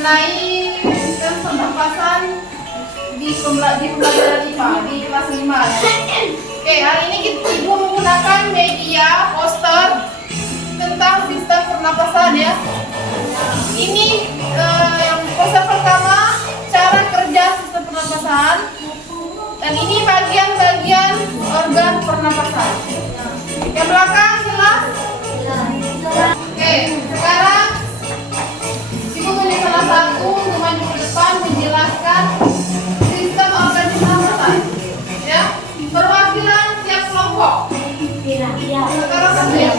mengenai sistem pernapasan di pembelajaran IPA di kelas 5 ya. Oke, hari ini Ibu menggunakan media poster tentang sistem pernapasan ya. Ini yang poster pertama, cara kerja sistem pernapasan, dan ini bagian-bagian organ pernapasan. Yang belakang jelas? Oke, sekarang Ibu pilih salah satu untuk maju ke depan menjelaskan sistem organ pernapasan. Ya, perwakilan tiap kelompok. Sekarang satu ya.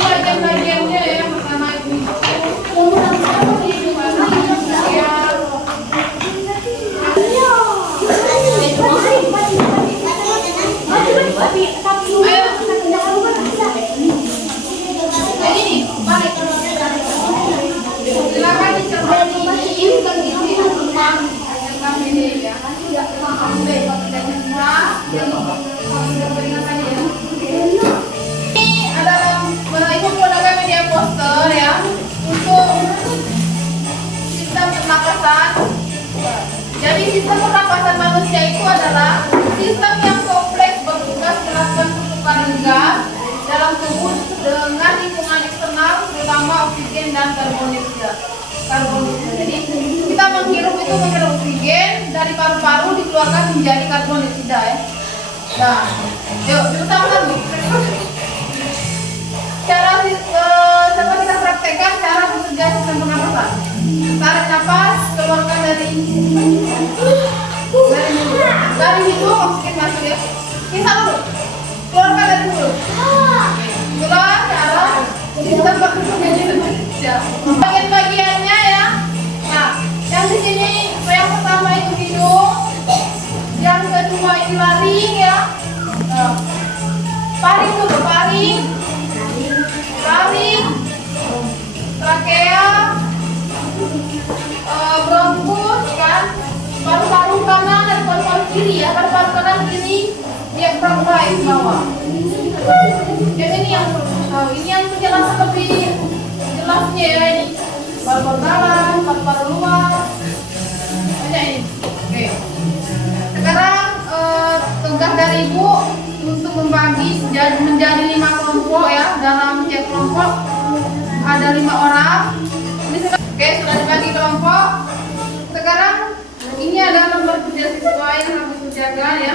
Bagian-bagiannya ya, pertama itu silakan dicermati ini adalah Ibu menggunakan media poster ya untuk sistem pernapasan. Jadi sistem pernapasan manusia itu adalah sistem yang kompleks bertugas melakukan pertukaran gas dalam tubuh dengan lingkungan eksternal terutama oksigen dan karbon dioksida. Jadi kita menghirup oksigen dari paru-paru dikeluarkan menjadi karbon dioksida ya. Nah, yuk kita dulu. Coba kita praktekkan cara bekerja sistem pernapasan. Tarik nafas, keluarkan dari hidung, oksigen masuk ya. Bisa dulu, keluarkan dari mulut. Itulah cara sistem bekerja. Bagian-bagiannya ya. Nah, yang di sini yang pertama itu hidung, yang kedua itu laring ya. Paring dulu, paring, trakea, bronkus kan, paru-paru kanan dan paru-paru kiri ya. Paru-paru kanan kiri diafragma baik bawah. Dan ini yang penjelasan lebih jelasnya ya ini. Paru-paru dalam, paru-paru luar, banyak ini. Oke. Sekarang tugas dari Ibu untuk membagi menjadi 5 kelompok ya. Dalam tiap kelompok ada 5 orang. Oke, sudah dibagi kelompok. Sekarang ini ada nomor kerja siswa yang harus dijaga ya.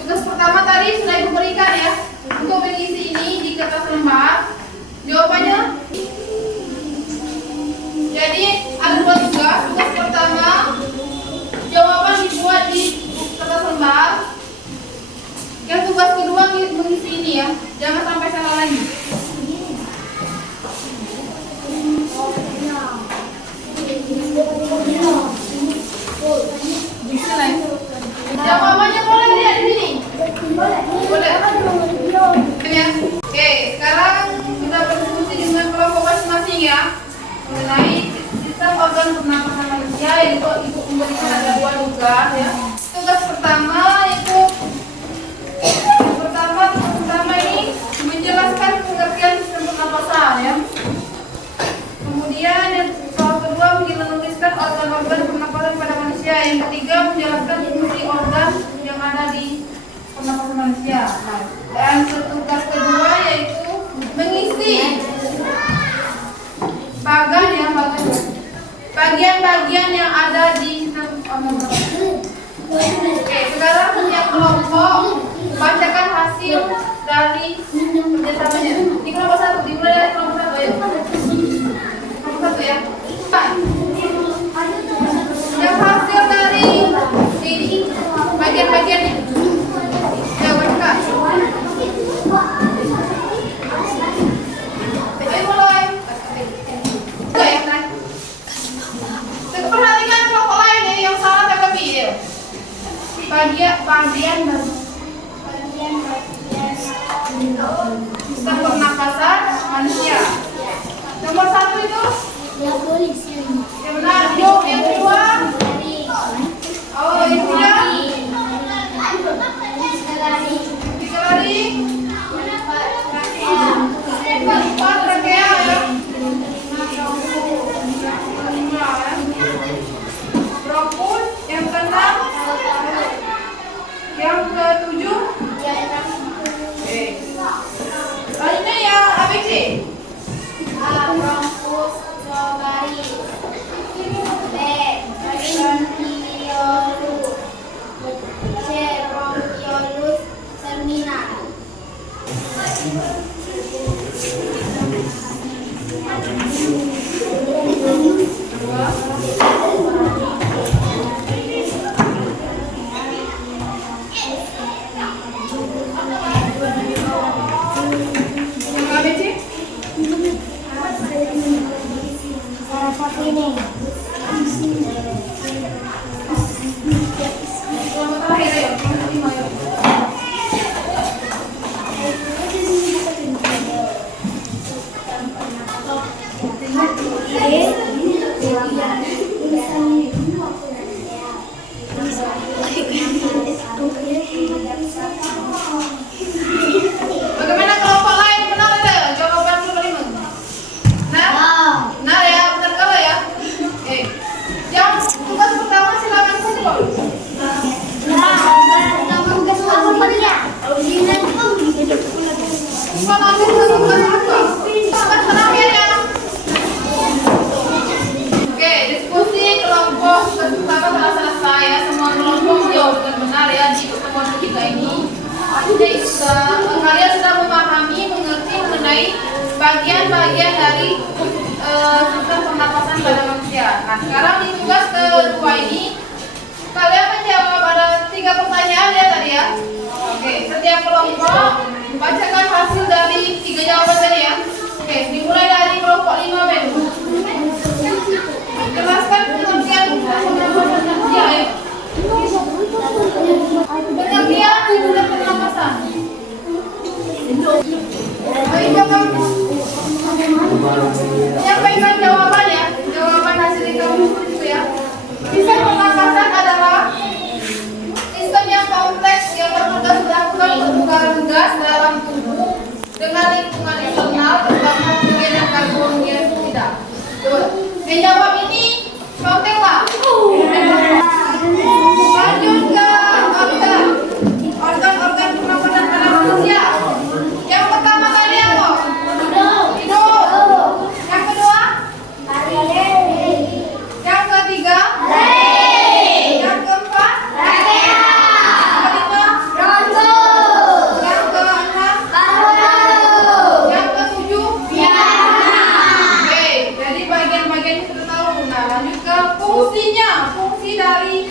Tugas pertama tadi sudah Ibu berikan ya. Untuk mengisi ini di kertas lembar. Jawabannya. Jadi ada 2 tugas. Tugas pertama jawaban dibuat di kertas lembar. Yang tugas kedua mengisi ini ya. Jangan sampai salah lagi. Jawabannya boleh lihat di sini. Boleh. Ya. Oke, sekarang kita berdiskusi dengan kelompok masing-masing ya mengenai sistem organ pernapasan manusia. Yaitu Ibu memberikan ada 2 tugas ya. Tugas pertama itu pertama ini menjelaskan pengertian sistem pernapasan ya. Kemudian yang kedua menuliskan organ-organ pernapasan pada manusia. Yang ketiga menjelaskan fungsi organ yang ada di pernapasan manusia. Nah, dan tugas kedua yaitu mengisi bagian-bagian yang ada di sistem organ pernapasan. Oke, sekarang setiap kelompok bacakan hasil dari kerjasamanya. Ini kelompok satu, dimulai dari kelompok satu ya. Kelompok satu ya. Yang hasil dari ini bagian-bagiannya. Ya, bacakan. Mulai. Oke, kan? Perhatikan kelompok lain ya, yang salah kakak ya. Bagian sistem pernapasan manusia. Nomor satu itu yang benar. Yang kedua, oh yang ketiga, tiga lari, empat trakea ya. Bronkus yang keenam, yang ketujuh, lainnya yang ABC. A. Bronkus ovaris. B. Bronchiolus. C. Bronchiolus terminal. Yang ABC? Salah satu ini. Yang terakhir ya, yang kelima ya. Bagaimana kelompok lain, benar tidak? Jawaban kelima. Nah, benar ya, benar kalau ya. Yang tugas pertama silakan kumpul. Bukan ambil satu tugas apa? Tugas terakhir ya. Oke, diskusi kelompok pertama telah selesai ya. Semua kelompok jawab dengan benar ya di pertemuan ketiga ini. Artinya kalian sudah memahami, mengerti mengenai bagian-bagian dari sistem pernapasan pada manusia. Nah, sekarang di tugas kedua ini kalian menjawab ada 3 pertanyaan ya tadi ya. Oke, setiap kelompok bacakan hasil dari 3 jawaban tadi ya. Oke, dimulai dari kelompok 5B dulu. Jelaskan pengertian pernapasan manusia ya. Pengertian sistem pernapasan. Ayo coba menyampaikan jawabannya, jawaban hasil itu ya. Sistem pernapasan adalah sistem yang kompleks yang bertugas melakukan pertukaran gas dalam tubuh dengan lingkungan eksternal, terutama oksigen dan karbon dioksida. Menjawab ini konteklah. Lanjut ke organ pernapasan pada manusia. Yang pertama tadi apa? Hidung. Yang kedua? Yang ketiga? Yang keempat? Yang kelima? Yang keenam? Yang ketujuh? Oke, jadi bagian-bagian sudah tahu. Nah, lanjut ke fungsinya. Fungsi dari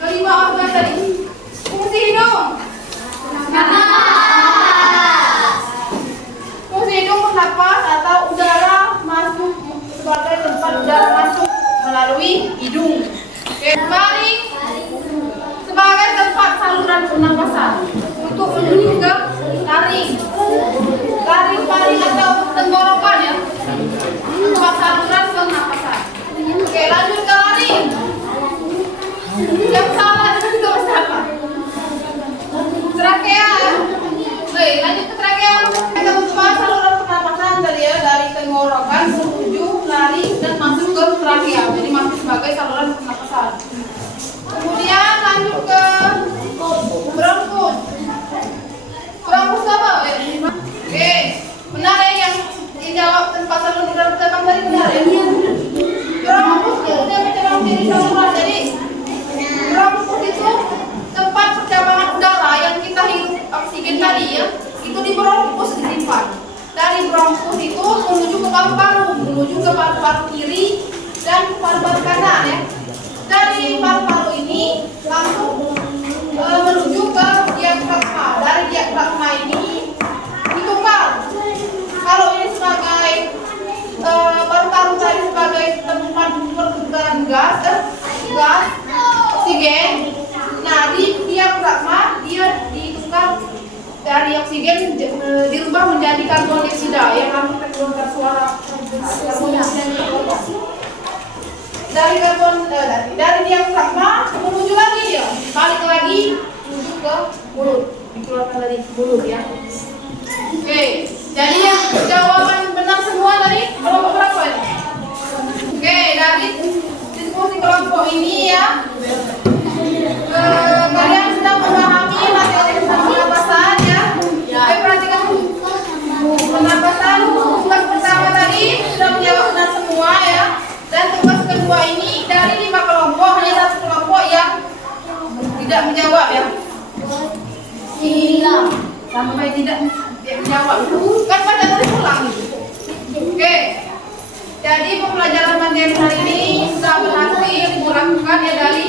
kelima organ tadi. Fungsi hidung. Fungsi hidung bernapas atau udara masuk sebagai tempat udara masuk melalui hidung. Oke, paring sebagai tempat saluran pernapasan untuk menuju ke laring. Laring atau tenggorokan ya. Tempat saluran pernapasan. Oke, lanjut ke laring. Yang salah itu juga salah. Trakea ya. Oke, lanjut ke trakea. Kita buka saluran pernapasan tadi ya dari paru-paru menuju ke paru-paru kiri dan paru-paru kanan ya. Dari paru-paru ini langsung menuju ke diafragma. Dari diafragma ini ditunggal. Kalau ini sebagai paru-paru tadi sebagai tempat pertukaran gas oksigen. Nah, di diafragma dia ditunggal dari oksigen dirubah menjadi karbon dioksida ya, kami keluarkan suara karbon dioksida. Dari diafragma menuju lagi ya, balik lagi menuju ke mulut, dikeluarkan dari mulut ya. Oke, jadi yang jawaban benar semua tadi kelompok berapa ya? Oke, dari diskusi kelompok ini ya, kalian sudah memahami materi tentang pernapasan ya. Perhatikan dulu. Pernapasan tugas pertama tadi sudah menjawab benar semua ya. Dan tugas kedua ini dari 5 kelompok hanya 1 kelompok yang tidak menjawab ya. Sampai tidak menjawab. Kan pada tadi pulang. Oke. Jadi pembelajaran materi hari ini sudah berhasil dilakukan ya dari